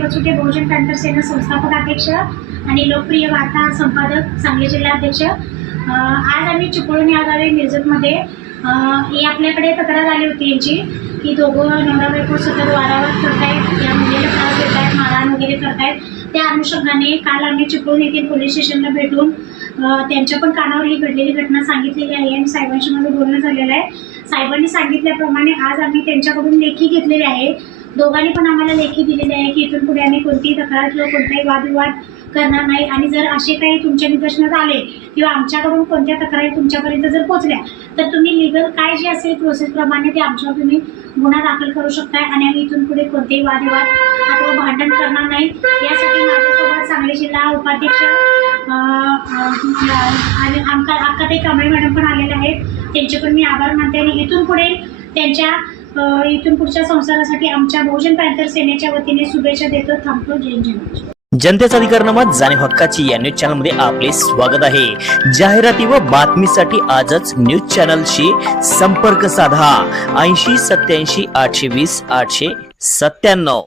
बचुके बहुजन panther सेना संस्थापक अध्यक्ष आणि लोकप्रिय वार्ता संपादक सांगली जिल्हा अध्यक्ष। आज आम्ही चिपळूण या गावी मिरजतमध्ये ही आपल्याकडे तक्रार आली होती यांची की दोघं नवरा बायको सतत वादावाद करतायत, या मुलीला त्रास देत आहेत, मारहाण वगैरे करतायत। त्या अनुषंगाने काल आम्ही चिपळूण येथील पोलीस स्टेशनला भेटून त्यांच्या पण कानावर ही घडलेली घटना सांगितलेली आहे आणि साहेबांशी माझं बोलणं झालेलं आहे। साहेबांनी सांगितल्याप्रमाणे आज आम्ही त्यांच्याकडून लेखी घेतलेली आहे। दोघांनी पण आम्हाला लेखी दिलेली आहे की इथून पुढे आम्ही कोणतीही तक्रार किंवा कोणताही वादविवाद करणार नाही आणि जर असे काही तुमच्या निदर्शनात आले किंवा आमच्याकडून कोणत्या तक्रारी तुमच्यापर्यंत जर पोहोचल्या तर तुम्ही लीगल काय जे असेल प्रोसेसप्रमाणे ते आमच्यावर तुम्ही गुन्हा दाखल करू शकताय आणि आम्ही इथून पुढे कोणतेही वादविवाद अथवा भांडण करणार नाही। यासाठी माझ्यासोबत सांगली जिल्हा उपाध्यक्ष आणि अक्काताई कांबळे मॅडम पण आलेले आहेत, त्यांचे पण मी आभार मानते आणि इथून पुढे त्यांच्या इथून पुढच्या संसारासाठी आमच्या बहुजन पॅंथर सेनेच्या वतीने शुभेच्छा देतो। थांबतो। जय जय। जनतेचा अधिकारनामा जाणीव हक्काची या न्यूज चॅनल मध्ये आपले स्वागत आहे। जाहिराती व बातमीसाठी आजच न्यूज चॅनलशी संपर्क साधा 80 87 820 897।